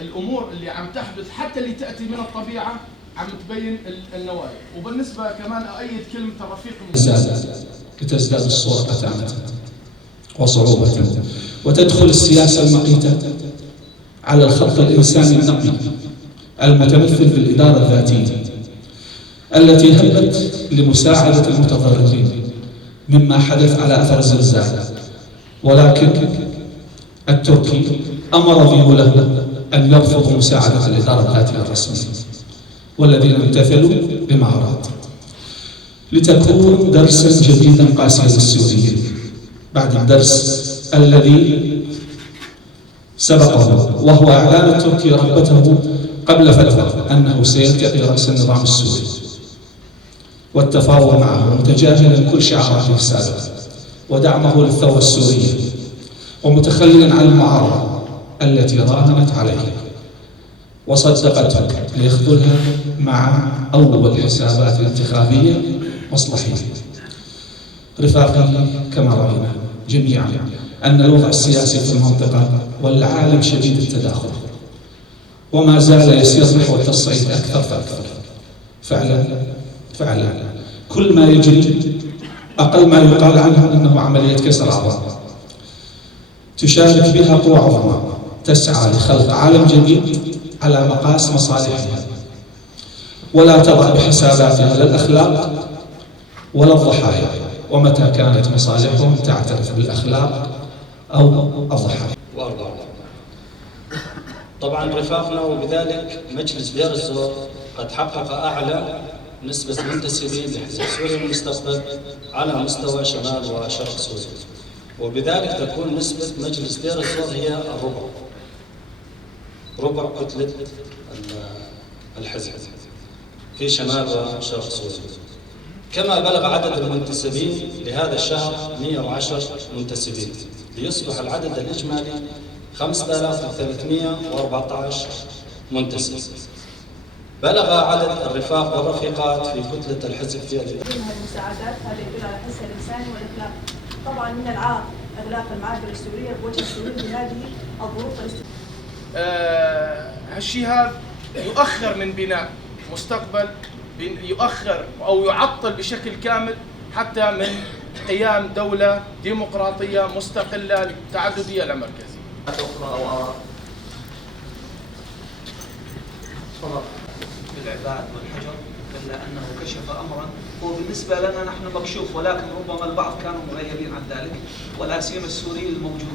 الامور اللي عم تحدث حتى اللي تاتي من الطبيعه عم تبين النوايا. وبالنسبه كمان اؤيد كلمه الرفيق لتزداد الصوره قتامه وصعوبه، وتدخل السياسه المقيته على الخط الانساني النقي المتمثل بالاداره الذاتيه التي همت لمساعده المتضررين مما حدث على اثر الزلزال. ولكن التركي امر ذيوله ان يرفضوا مساعده الاداره الذاتيه الرسميه، والذين امتثلوا بما اراد، لتكون درسا جديدا قاسيا للسوريين بعد الدرس الذي سبقه، وهو اعلان التركي رغبته قبل فتره انه سيلتقي راس النظام السوري والتفاوض معه، متجاهلا كل شعاراته السابقه ودعمه للثوره السوريه، ومتخليا عن المعارضه التي راهنت عليه وصدقته ليخذلها مع اول حسابات انتخابيه مصلحيه. رفاقي، كما راينا جميعا ان الوضع السياسي في المنطقه والعالم شديد التداخل، وما زال يسير نحو التصعيد اكثر فاكثر. فعلا كل ما يجري اقل ما يقال عنه انه عمليه كسر اعضاء تشارك بها قوى عظمى تسعى لخلق عالم جديد على مقاس مصالحها، ولا تضع بحساباتها لا الأخلاق ولا الضحايا، ومتى كانت مصالحهم تعترف بالأخلاق أو الضحايا. طبعا رفاقنا وبذلك مجلس دير الزور قد حقق أعلى نسبة منتسبين لحزب سوريا المستقبل على مستوى شمال وشرق سوريا، وبذلك تكون نسبة مجلس دير الزور هي ربع كتلة الحزب في شمال وشرق سوريا. كما بلغ عدد المنتسبين لهذا الشهر 110 منتسبين، ليصبح العدد الإجمالي 5314 منتسب. بلغ عدد الرفاق والرفيقات في كتلة الحزب في المساعدات، هذا يدل على الحس الإنساني والإخلاق. طبعا من العار إغلاق المعابر السورية بوجه السوريين بهذه الظروف هالشيء هذا يؤخر من بناء مستقبل، يؤخر أو يعطل بشكل كامل حتى من قيام دولة ديمقراطية مستقلة تعددية لا مركزية. بالعباد والحجر، إلا أنه كشف أمرا هو بالنسبة لنا نحن مكشوف، ولكن ربما البعض كانوا مغيبين عن ذلك، ولا سيما السوريين الموجودين.